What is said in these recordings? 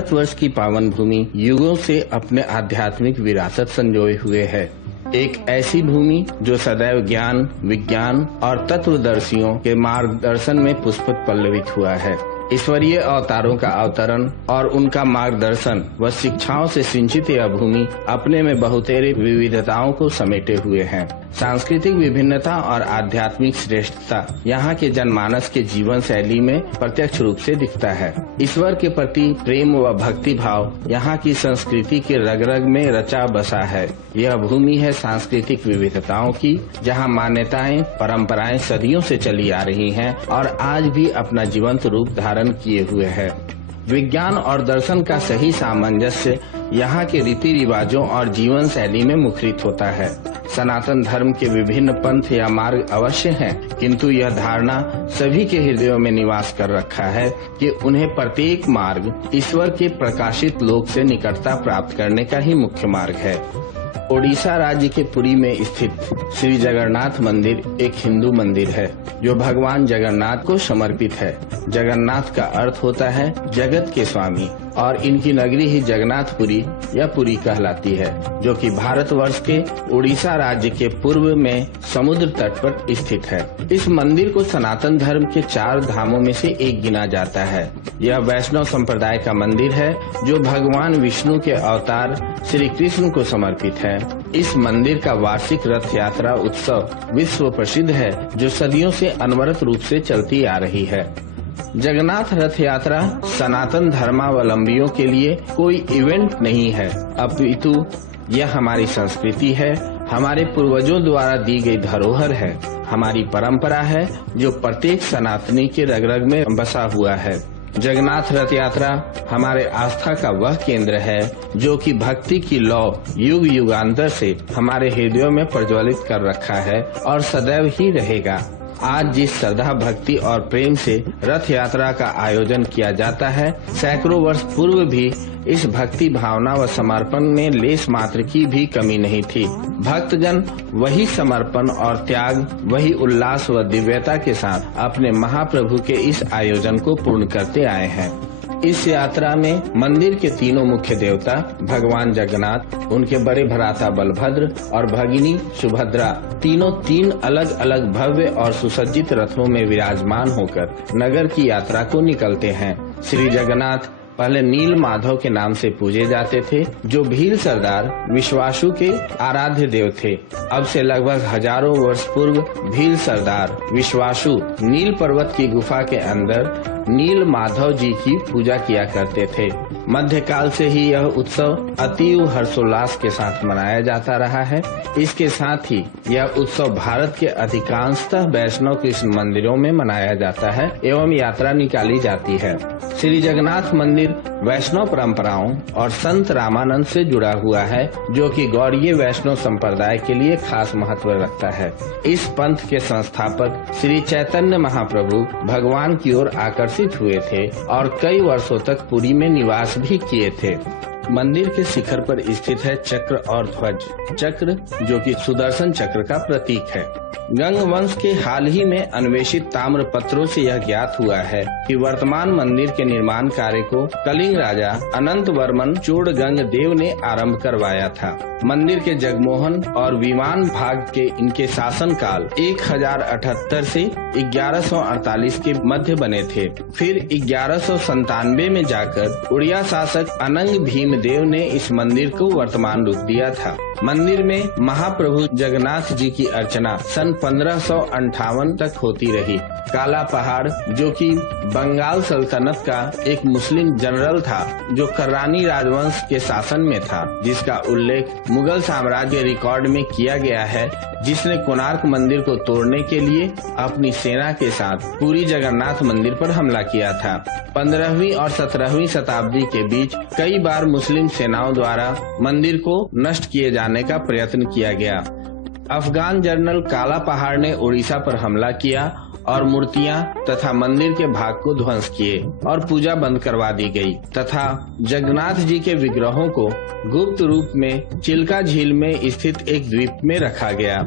भारतवर्ष की पावन भूमि युगों से अपने आध्यात्मिक विरासत संजोए हुए है। एक ऐसी भूमि जो सदैव ज्ञान, विज्ञान और तत्वदर्शियों के मार्गदर्शन में पुष्पित पल्लवित हुआ है। ईश्वरीय अवतारों का अवतरण और उनका मार्गदर्शन व शिक्षाओं से सिंचित यह भूमि अपने में बहुतेरे विविधताओं को समेटे हुए है। सांस्कृतिक विभिन्नता और आध्यात्मिक श्रेष्ठता यहाँ के जनमानस के जीवन शैली में प्रत्यक्ष रूप से दिखता है। ईश्वर के प्रति प्रेम व भक्ति भाव यहाँ की संस्कृति के रग रग में रचा बसा है। यह भूमि है सांस्कृतिक विविधताओं की, जहाँ मान्यताएं, परंपराएं सदियों से चली आ रही हैं और आज भी अपना जीवंत रूप धारण किए हुए है। विज्ञान और दर्शन का सही सामंजस्य यहाँ के रीति रिवाजों और जीवन शैली में मुखरित होता है। सनातन धर्म के विभिन्न पंथ या मार्ग अवश्य हैं, किंतु यह धारणा सभी के हृदयों में निवास कर रखा है कि उन्हें प्रत्येक मार्ग ईश्वर के प्रकाशित लोक से निकटता प्राप्त करने का ही मुख्य मार्ग है। ओडिशा राज्य के पुरी में स्थित श्री जगन्नाथ मंदिर एक हिंदू मंदिर है जो भगवान जगन्नाथ को समर्पित है। जगन्नाथ का अर्थ होता है जगत के स्वामी और इनकी नगरी ही जगन्नाथपुरी या पुरी कहलाती है, जो कि भारतवर्ष के उड़ीसा राज्य के पूर्व में समुद्र तट पर स्थित है। इस मंदिर को सनातन धर्म के 4 धामों में से एक गिना जाता है। यह वैष्णव संप्रदाय का मंदिर है जो भगवान विष्णु के अवतार श्री कृष्ण को समर्पित है। इस मंदिर का वार्षिक रथ यात्रा उत्सव विश्व प्रसिद्ध है, जो सदियों से अनवरत रूप से चलती आ रही है। जगन्नाथ रथ यात्रा सनातन धर्मावलंबियों के लिए कोई इवेंट नहीं है, अपितु यह हमारी संस्कृति है, हमारे पूर्वजों द्वारा दी गई धरोहर है, हमारी परंपरा है जो प्रत्येक सनातनी के रग रग में बसा हुआ है। जगन्नाथ रथ यात्रा हमारे आस्था का वह केंद्र है जो कि भक्ति की लौ युग युगांतर से हमारे हृदयों में प्रज्वलित कर रखा है और सदैव ही रहेगा। आज जिस श्रद्धा, भक्ति और प्रेम से रथ यात्रा का आयोजन किया जाता है, सैकड़ों वर्ष पूर्व भी इस भक्ति भावना व समर्पण में लेश मात्र की भी कमी नहीं थी। भक्तजन वही समर्पण और त्याग, वही उल्लास व दिव्यता के साथ अपने महाप्रभु के इस आयोजन को पूर्ण करते आए हैं। इस यात्रा में मंदिर के तीनों मुख्य देवता भगवान जगन्नाथ, उनके बड़े भ्राता बलभद्र और भगिनी सुभद्रा तीनों 3 अलग अलग भव्य और सुसज्जित रथों में विराजमान होकर नगर की यात्रा को निकलते हैं। श्री जगन्नाथ पहले नील माधव के नाम से पूजे जाते थे, जो भील सरदार विश्वासु के आराध्य देव थे। अब से लगभग हजारों वर्ष पूर्व भील सरदार विश्वासु नील पर्वत की गुफा के अंदर नील माधव जी की पूजा किया करते थे। मध्यकाल से ही यह उत्सव अतीव हर्षोल्लास के साथ मनाया जाता रहा है। इसके साथ ही यह उत्सव भारत के अधिकांशतः वैष्णव कृष्ण मंदिरों में मनाया जाता है एवं यात्रा निकाली जाती है। श्री जगन्नाथ मंदिर वैष्णव परंपराओं और संत रामानंद से जुड़ा हुआ है, जो कि गौड़ीय वैष्णव संप्रदाय के लिए खास महत्व रखता है। इस पंथ के संस्थापक श्री चैतन्य महाप्रभु भगवान की ओर आकर्षित हुए थे और कई वर्षों तक पुरी में निवास भी किए थे। मंदिर के शिखर पर स्थित है चक्र और ध्वज। चक्र जो कि सुदर्शन चक्र का प्रतीक है। गंग वंश के हाल ही में अन्वेषित ताम्र पत्रों से यह ज्ञात हुआ है कि वर्तमान मंदिर के निर्माण कार्य को कलिंग राजा अनंत वर्मन चोड़गंग देव ने आरंभ करवाया था। मंदिर के जगमोहन और विमान भाग के इनके शासन काल 1078 से 1148 के मध्य बने थे। फिर 1197 में जाकर उड़िया शासक अनंग भीम देव ने इस मंदिर को वर्तमान रूप दिया था। मंदिर में महाप्रभु जगन्नाथ जी की अर्चना सन 1558 तक होती रही। काला पहाड़ जो कि बंगाल सल्तनत का एक मुस्लिम जनरल था जो कर्रानी राजवंश के शासन में था, जिसका उल्लेख मुगल साम्राज्य रिकॉर्ड में किया गया है, जिसने कोणार्क मंदिर को तोड़ने के लिए अपनी सेना के साथ पुरी जगन्नाथ मंदिर पर हमला किया था। 15वीं और 17वीं शताब्दी के बीच कई बार मुस्लिम सेनाओं द्वारा मंदिर को नष्ट किए जाने का प्रयत्न किया गया। अफगान जनरल काला पहाड़ ने उड़ीसा पर हमला किया और मूर्तियां तथा मंदिर के भाग को ध्वंस किए और पूजा बंद करवा दी गई तथा जगन्नाथ जी के विग्रहों को गुप्त रूप में चिल्का झील में स्थित एक द्वीप में रखा गया।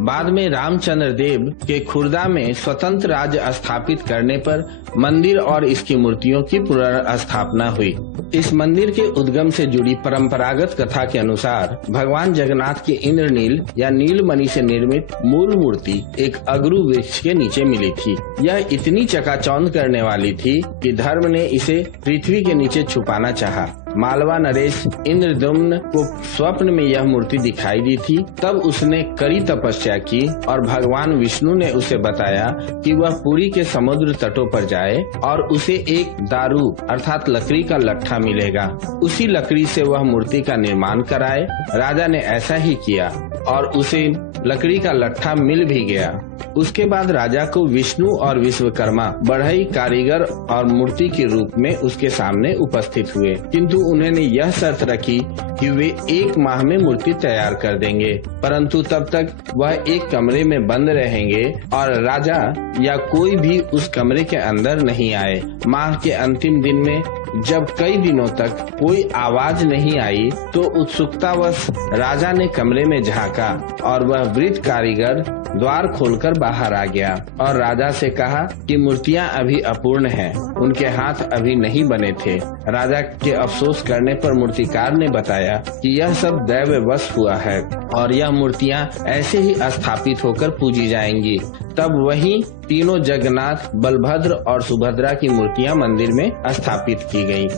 बाद में रामचंद्र देव के खुर्दा में स्वतंत्र राज्य स्थापित करने पर मंदिर और इसकी मूर्तियों की पुनर्स्थापना हुई। इस मंदिर के उद्गम से जुड़ी परंपरागत कथा के अनुसार भगवान जगन्नाथ के इंद्रनील या नीलमणि से निर्मित मूल मूर्ति एक अगरू वृक्ष के नीचे मिली थी। यह इतनी चकाचौंध करने वाली थी कि धर्म ने इसे पृथ्वी के नीचे छुपाना चाहा। मालवा नरेश इंद्रद्युम्न को स्वप्न में यह मूर्ति दिखाई दी थी। तब उसने कड़ी तपस्या की और भगवान विष्णु ने उसे बताया कि वह पुरी के समुद्र तटों पर जाए और उसे एक दारू अर्थात लकड़ी का लट्ठा मिलेगा। उसी लकड़ी से वह मूर्ति का निर्माण कराए। राजा ने ऐसा ही किया और उसे लकड़ी का लट्ठा मिल भी गया। उसके बाद राजा को विष्णु और विश्वकर्मा बढ़ई कारीगर और मूर्ति के रूप में उसके सामने उपस्थित हुए, किंतु उन्होंने यह शर्त रखी कि वे 1 माह में मूर्ति तैयार कर देंगे, परंतु तब तक वह एक कमरे में बंद रहेंगे और राजा या कोई भी उस कमरे के अंदर नहीं आए। माह के अंतिम दिन में जब कई दिनों तक कोई आवाज नहीं आई तो उत्सुकतावश राजा ने कमरे में झांका और वह वृद्ध कारीगर द्वार खोलकर बाहर आ गया और राजा से कहा कि मूर्तियां अभी अपूर्ण हैं, उनके हाथ अभी नहीं बने थे। राजा के अफसोस करने पर मूर्तिकार ने बताया कि यह सब दैववश हुआ है और यह मूर्तियां ऐसे ही स्थापित होकर पूजी जाएंगी। तब वहीं तीनों जगन्नाथ, बलभद्र और सुभद्रा की मूर्तियां मंदिर में स्थापित की गयी।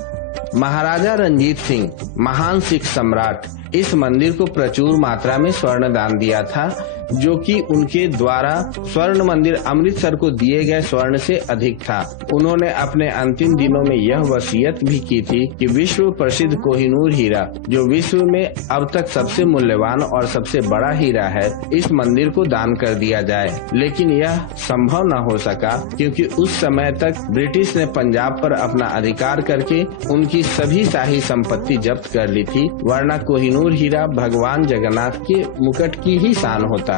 महाराजा रंजीत सिंह, महान सिख सम्राट, इस मंदिर को प्रचुर मात्रा में स्वर्ण दान दिया था, जो कि उनके द्वारा स्वर्ण मंदिर अमृतसर को दिए गए स्वर्ण से अधिक था। उन्होंने अपने अंतिम दिनों में यह वसीयत भी की थी कि विश्व प्रसिद्ध कोहिनूर हीरा, जो विश्व में अब तक सबसे मूल्यवान और सबसे बड़ा हीरा है, इस मंदिर को दान कर दिया जाए। लेकिन यह संभव न हो सका क्योंकि उस समय तक ब्रिटिश ने पंजाब पर अपना अधिकार करके उनकी सभी शाही संपत्ति जब्त कर ली थी, वरना कोहिनूर हीरा भगवान जगन्नाथ के मुकुट की ही शान होता।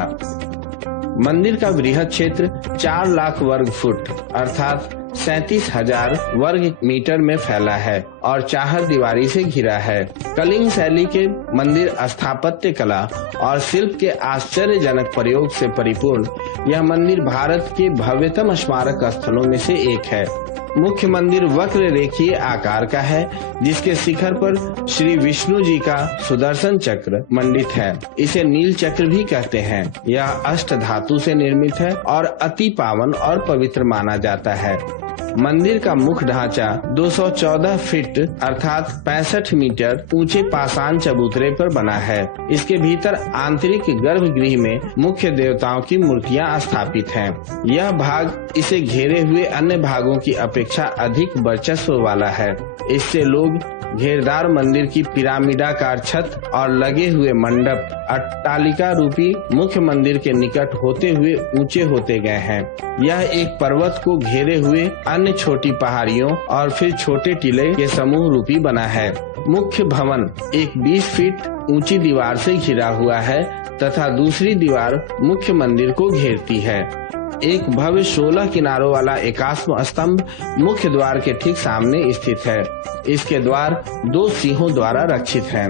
मंदिर का बृहद क्षेत्र 4 लाख वर्ग फुट अर्थात 37,000 वर्ग मीटर में फैला है और 4 दीवारी से घिरा है। कलिंग शैली के मंदिर स्थापत्य कला और शिल्प के आश्चर्यजनक प्रयोग से परिपूर्ण यह मंदिर भारत के भव्यतम स्मारक स्थलों में से एक है। मुख्य मंदिर वक्र रेखीय आकार का है, जिसके शिखर पर श्री विष्णु जी का सुदर्शन चक्र मंडित है। इसे नील चक्र भी कहते हैं। यह अष्ट धातु से निर्मित है और अति पावन और पवित्र माना जाता है। मंदिर का मुख्य ढांचा 214 फीट अर्थात 65 मीटर ऊंचे पाषाण चबूतरे पर बना है। इसके भीतर आंतरिक गर्भगृह में मुख्य देवताओं की मूर्तियां स्थापित हैं। यह भाग इसे घेरे हुए अन्य भागों की अपेक्षा अधिक वर्चस्व वाला है। इससे लोग घेरदार मंदिर की पिरामिडाकार छत और लगे हुए मंडप अट्टालिका रूपी मुख्य मंदिर के निकट होते हुए ऊंचे होते गए हैं। यह एक पर्वत को घेरे हुए अन्य छोटी पहाड़ियों और फिर छोटे टीले के समूह रूपी बना है। मुख्य भवन एक 20 फीट ऊंची दीवार से घिरा हुआ है तथा दूसरी दीवार मुख्य मंदिर को घेरती है। एक भव्य 16 किनारों वाला एकास्म स्तंभ मुख्य द्वार के ठीक सामने स्थित है। इसके द्वार 2 सिंहों द्वारा रक्षित हैं।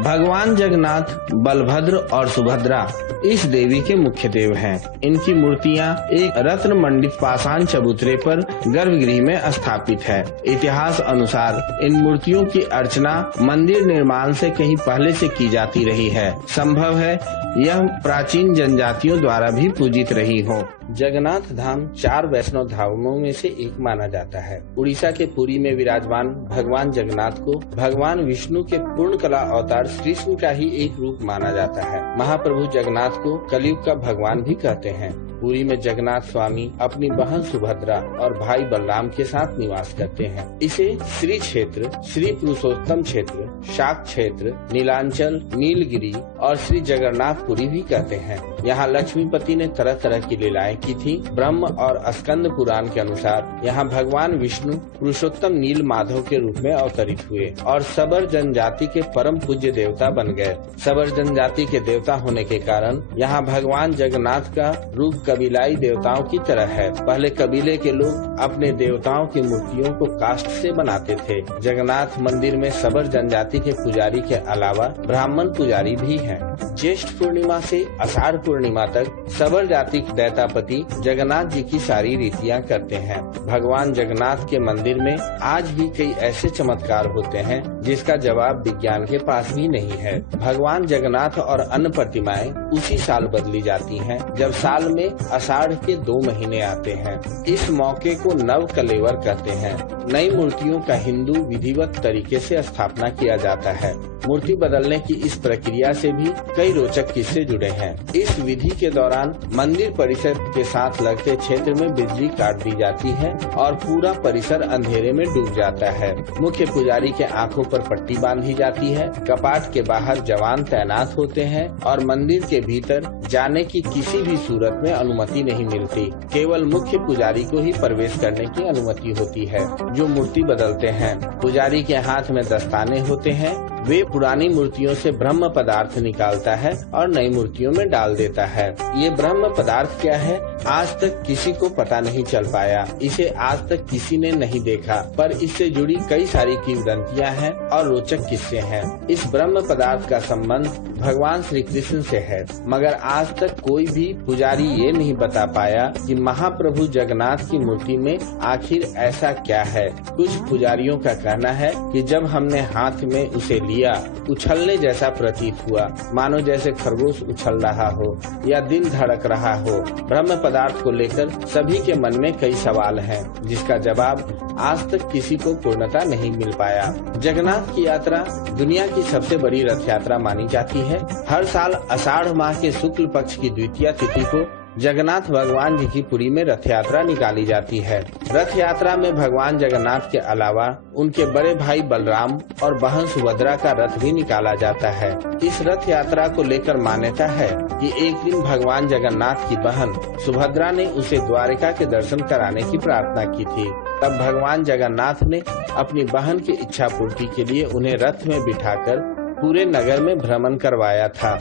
भगवान जगन्नाथ, बलभद्र और सुभद्रा इस देवी के मुख्य देव हैं। इनकी मूर्तियां एक रत्न मंडित पाषाण चबूतरे पर गर्भगृह में स्थापित है। इतिहास अनुसार इन मूर्तियों की अर्चना मंदिर निर्माण से कहीं पहले से की जाती रही है। संभव है यह प्राचीन जनजातियों द्वारा भी पूजित रही हो। जगन्नाथ धाम 4 वैष्णव धामों में से एक माना जाता है। उड़ीसा के पुरी में विराजमान भगवान जगन्नाथ को भगवान विष्णु के पूर्ण कला अवतार श्री कृष्ण का ही एक रूप माना जाता है। महाप्रभु जगन्नाथ को कलयुग का भगवान भी कहते हैं। पुरी में जगन्नाथ स्वामी अपनी बहन सुभद्रा और भाई बलराम के साथ निवास करते हैं। इसे श्री क्षेत्र, श्री पुरुषोत्तम क्षेत्र, शाक्त क्षेत्र, नीलांचल, नीलगिरी और श्री जगन्नाथपुरी भी कहते हैं। यहाँ लक्ष्मीपति ने तरह तरह की लीलाएं की थी। ब्रह्म और स्कंद पुराण के अनुसार यहाँ भगवान विष्णु पुरुषोत्तम नील माधव के रूप में अवतरित हुए और सबर जनजाति के परम पूज्य देवता बन गए। सबर जनजाति के देवता होने के कारण यहाँ भगवान जगन्नाथ का रूप कबीलाई देवताओं की तरह है। पहले कबीले के लोग अपने देवताओं की मूर्तियों को काष्ठ से बनाते थे। जगन्नाथ मंदिर में सबर जनजाति के पुजारी के अलावा ब्राह्मण पुजारी भी हैं। ज्येष्ठ पूर्णिमा से आषाढ़ पूर्णिमा तक सबल जाति दैतापति जगन्नाथ जी की सारी रीतियां करते हैं। भगवान जगन्नाथ के मंदिर में आज भी कई ऐसे चमत्कार होते हैं जिसका जवाब विज्ञान के पास भी नहीं है। भगवान जगन्नाथ और अन्य प्रतिमाएं उसी साल बदली जाती हैं जब साल में आषाढ़ के 2 महीने आते हैं। इस मौके को नव कलेवर कहते हैं। नई मूर्तियों का हिंदू विधिवत तरीके से स्थापना किया जाता है। मूर्ति बदलने की इस प्रक्रिया से भी कई रोचक किस्से जुड़े हैं। इस विधि के दौरान मंदिर परिसर के साथ लगते क्षेत्र में बिजली काट दी जाती है और पूरा परिसर अंधेरे में डूब जाता है। मुख्य पुजारी के आंखों पर पट्टी बांधी जाती है। कपाट के बाहर जवान तैनात होते हैं और मंदिर के भीतर जाने की किसी भी सूरत में अनुमति नहीं मिलती। केवल मुख्य पुजारी को ही प्रवेश करने की अनुमति होती है जो मूर्ति बदलते हैं। पुजारी के हाथ में दस्ताने होते हैं। वे पुरानी मूर्तियों से ब्रह्म पदार्थ निकालता है और नई मूर्तियों में डाल देता है। ये ब्रह्म पदार्थ क्या है आज तक किसी को पता नहीं चल पाया। इसे आज तक किसी ने नहीं देखा, पर इससे जुड़ी कई सारी किंवदंतियां हैं और रोचक किस्से हैं। इस ब्रह्म पदार्थ का संबंध भगवान श्री कृष्ण से है, मगर आज तक कोई भी पुजारी ये नहीं बता पाया कि महाप्रभु जगन्नाथ की मूर्ति में आखिर ऐसा क्या है। कुछ पुजारियों का कहना है कि जब हमने हाथ में उसे लिया, उछलने जैसा प्रतीत हुआ, मानो जैसे खरगोश उछल रहा हो या दिल धड़क रहा हो। ब्रह्म पदार्थ को लेकर सभी के मन में कई सवाल हैं, जिसका जवाब आज तक किसी को पूर्णता नहीं मिल पाया। जगन्नाथ की यात्रा दुनिया की सबसे बड़ी रथ यात्रा मानी जाती है। हर साल आषाढ़ माह के शुक्ल पक्ष की द्वितीया तिथि को जगन्नाथ भगवान जी की पुरी में रथ यात्रा निकाली जाती है। रथ यात्रा में भगवान जगन्नाथ के अलावा उनके बड़े भाई बलराम और बहन सुभद्रा का रथ भी निकाला जाता है। इस रथ यात्रा को लेकर मान्यता है कि एक दिन भगवान जगन्नाथ की बहन सुभद्रा ने उसे द्वारिका के दर्शन कराने की प्रार्थना की थी। तब भगवान जगन्नाथ ने अपनी बहन की इच्छा पूर्ति के लिए उन्हें रथ में बिठाकर पूरे नगर में भ्रमण करवाया था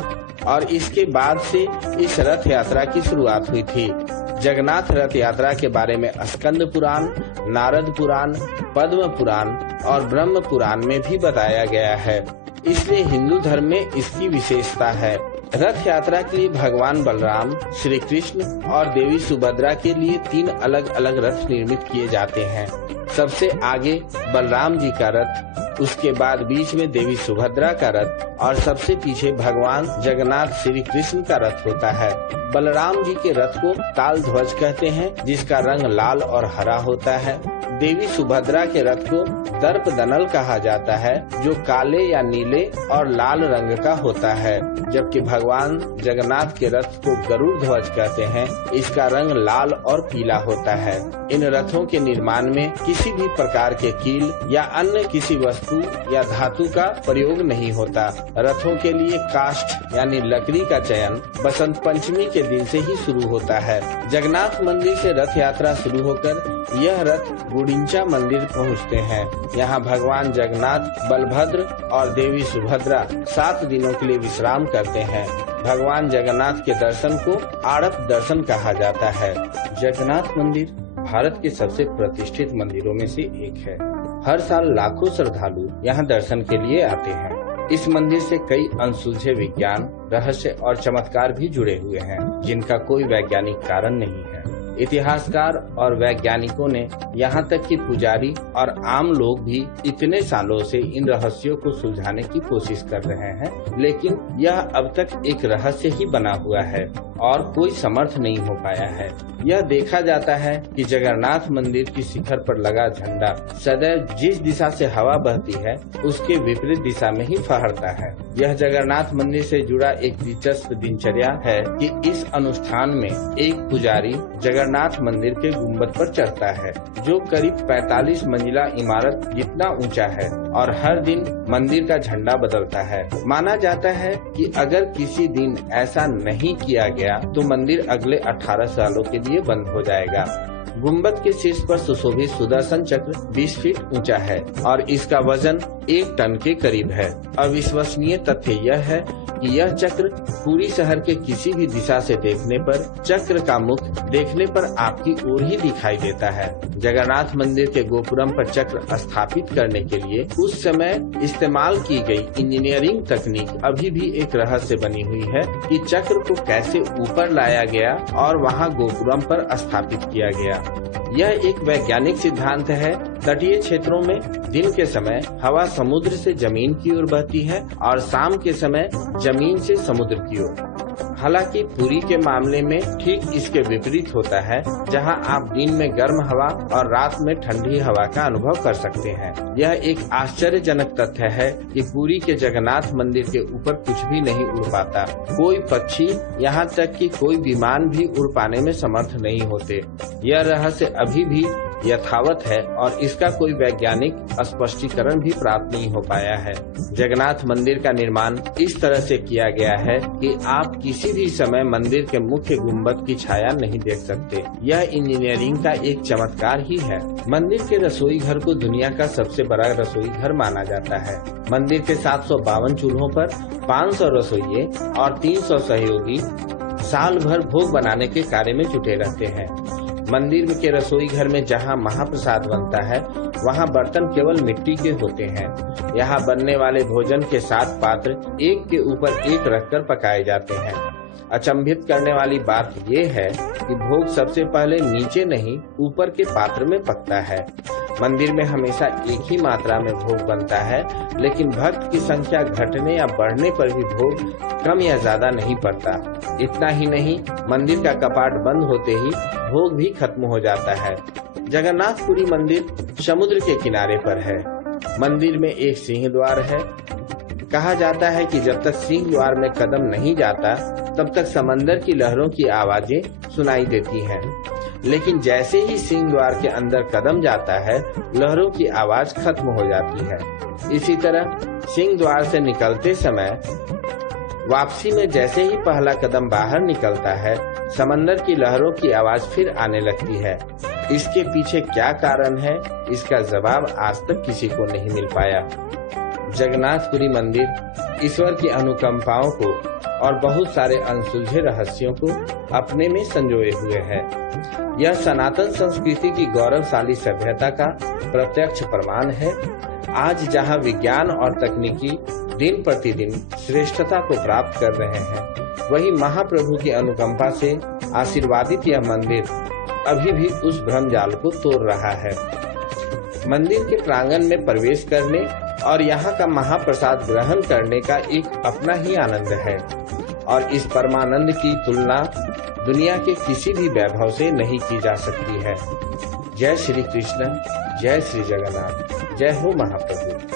और इसके बाद से इस रथ यात्रा की शुरुआत हुई थी। जगन्नाथ रथ यात्रा के बारे में स्कंद पुराण, नारद पुराण, पद्म पुराण और ब्रह्म पुराण में भी बताया गया है। इसलिए हिंदू धर्म में इसकी विशेषता है। रथ यात्रा के लिए भगवान बलराम, श्री कृष्ण और देवी सुभद्रा के लिए 3 अलग अलग रथ निर्मित किए जाते हैं। सबसे आगे बलराम जी का रथ, उसके बाद बीच में देवी सुभद्रा का रथ और सबसे पीछे भगवान जगन्नाथ श्री कृष्ण का रथ होता है। बलराम जी के रथ को ताल ध्वज कहते हैं, जिसका रंग लाल और हरा होता है। देवी सुभद्रा के रथ को दर्प दनल कहा जाता है, जो काले या नीले और लाल रंग का होता है, जबकि भगवान जगन्नाथ के रथ को गरुड़ ध्वज कहते हैं। इसका रंग लाल और पीला होता है। इन रथों के निर्माण में किसी भी प्रकार के कील या अन्य किसी वस्तु या धातु का प्रयोग नहीं होता। रथों के लिए काष्ठ यानी लकड़ी का चयन बसंत पंचमी के दिन से ही शुरू होता है। जगन्नाथ मंदिर से रथ यात्रा शुरू होकर यह रथ गुड़िंचा मंदिर पहुंचते हैं। यहाँ भगवान जगन्नाथ, बलभद्र और देवी सुभद्रा 7 दिनों के लिए विश्राम करते हैं। भगवान जगन्नाथ के दर्शन को आड़प दर्शन कहा जाता है। जगन्नाथ मंदिर भारत के सबसे प्रतिष्ठित मंदिरों में से एक है। हर साल लाखों श्रद्धालु यहाँ दर्शन के लिए आते हैं। इस मंदिर से कई अनसुलझे विज्ञान, रहस्य और चमत्कार भी जुड़े हुए हैं, जिनका कोई वैज्ञानिक कारण नहीं है। इतिहासकार और वैज्ञानिकों ने यहाँ तक कि पुजारी और आम लोग भी इतने सालों से इन रहस्यों को सुलझाने की कोशिश कर रहे हैं, लेकिन यह अब तक एक रहस्य ही बना हुआ है और कोई समर्थ नहीं हो पाया है। यह देखा जाता है कि जगन्नाथ मंदिर की शिखर पर लगा झंडा सदैव जिस दिशा से हवा बहती है उसके विपरीत दिशा में ही फहरता है। यह जगन्नाथ मंदिर से जुड़ा एक दिलचस्प दिनचर्या है कि इस अनुष्ठान में एक पुजारी जगन्नाथ मंदिर के गुम्बद पर चढ़ता है, जो करीब 45 मंजिला इमारत जितना ऊंचा है, और हर दिन मंदिर का झंडा बदलता है। माना जाता है कि अगर किसी दिन ऐसा नहीं किया गया तो मंदिर अगले 18 सालों के लिए बंद हो जाएगा। गुम्बद के शीर्ष पर सुशोभित सुदर्शन चक्र 20 फीट ऊंचा है और इसका वजन 1 टन के करीब है। अविश्वसनीय तथ्य यह है कि यह चक्र पूरी शहर के किसी भी दिशा से देखने पर चक्र का मुख देखने पर आपकी ओर ही दिखाई देता है। जगन्नाथ मंदिर के गोपुरम पर चक्र स्थापित करने के लिए उस समय इस्तेमाल की गई इंजीनियरिंग तकनीक अभी भी एक रहस्य बनी हुई है कि चक्र को कैसे ऊपर लाया गया और वहां गोपुरम पर स्थापित किया गया। यह एक वैज्ञानिक सिद्धांत है। तटीय क्षेत्रों में दिन के समय हवा समुद्र से जमीन की ओर बहती है और शाम के समय जमीन से समुद्र की ओर। हालांकि पुरी के मामले में ठीक इसके विपरीत होता है, जहां आप दिन में गर्म हवा और रात में ठंडी हवा का अनुभव कर सकते हैं। यह एक आश्चर्यजनक तथ्य है कि पुरी के जगन्नाथ मंदिर के ऊपर कुछ भी नहीं उड़ पाता। कोई पक्षी, यहाँ तक कि कोई विमान भी उड़ पाने में समर्थ नहीं होते। यह रहस्य अभी भी यथावत है और इसका कोई वैज्ञानिक स्पष्टीकरण भी प्राप्त नहीं हो पाया है। जगन्नाथ मंदिर का निर्माण इस तरह से किया गया है कि आप किसी भी समय मंदिर के मुख्य गुम्बद की छाया नहीं देख सकते। यह इंजीनियरिंग का एक चमत्कार ही है। मंदिर के रसोई घर को दुनिया का सबसे बड़ा रसोई घर माना जाता है। मंदिर के 752 चूल्हों पर 500 रसोइये और 300 सहयोगी साल भर भोग बनाने के कार्य में जुटे रहते हैं। मंदिर के रसोई घर में जहां महाप्रसाद बनता है, वहां बर्तन केवल मिट्टी के होते हैं। यहां बनने वाले भोजन के 7 पात्र एक के ऊपर एक रखकर पकाए जाते हैं। अचंभित करने वाली बात ये है कि भोग सबसे पहले नीचे नहीं ऊपर के पात्र में पकता है। मंदिर में हमेशा एक ही मात्रा में भोग बनता है, लेकिन भक्त की संख्या घटने या बढ़ने पर भी भोग कम या ज्यादा नहीं पड़ता। इतना ही नहीं, मंदिर का कपाट बंद होते ही भोग भी खत्म हो जाता है। जगन्नाथपुरी मंदिर समुद्र के किनारे पर है। मंदिर में एक सिंह द्वार है। कहा जाता है कि जब तक सिंह द्वार में कदम नहीं जाता, तब तक समंदर की लहरों की आवाजें सुनाई देती हैं। लेकिन जैसे ही सिंह द्वार के अंदर कदम जाता है, लहरों की आवाज खत्म हो जाती है। इसी तरह सिंह द्वार से निकलते समय वापसी में जैसे ही पहला कदम बाहर निकलता है, समंदर की लहरों की आवाज फिर आने लगती है। इसके पीछे क्या कारण है, इसका जवाब आज तक किसी को नहीं मिल पाया। जगन्नाथपुरी मंदिर ईश्वर की अनुकंपाओं को और बहुत सारे अनसुलझे रहस्यों को अपने में संजोए हुए है। यह सनातन संस्कृति की गौरवशाली सभ्यता का प्रत्यक्ष प्रमाण है। आज जहां विज्ञान और तकनीकी दिन प्रतिदिन श्रेष्ठता को प्राप्त कर रहे हैं, वही महाप्रभु की अनुकंपा से आशीर्वादित यह मंदिर अभी भी उस भ्रमजाल को तोड़ रहा है। मंदिर के प्रांगण में प्रवेश करने और यहाँ का महाप्रसाद ग्रहण करने का एक अपना ही आनंद है और इस परमानंद की तुलना दुनिया के किसी भी वैभव से नहीं की जा सकती है। जय श्री कृष्ण, जय श्री जगन्नाथ, जय हो महाप्रभु।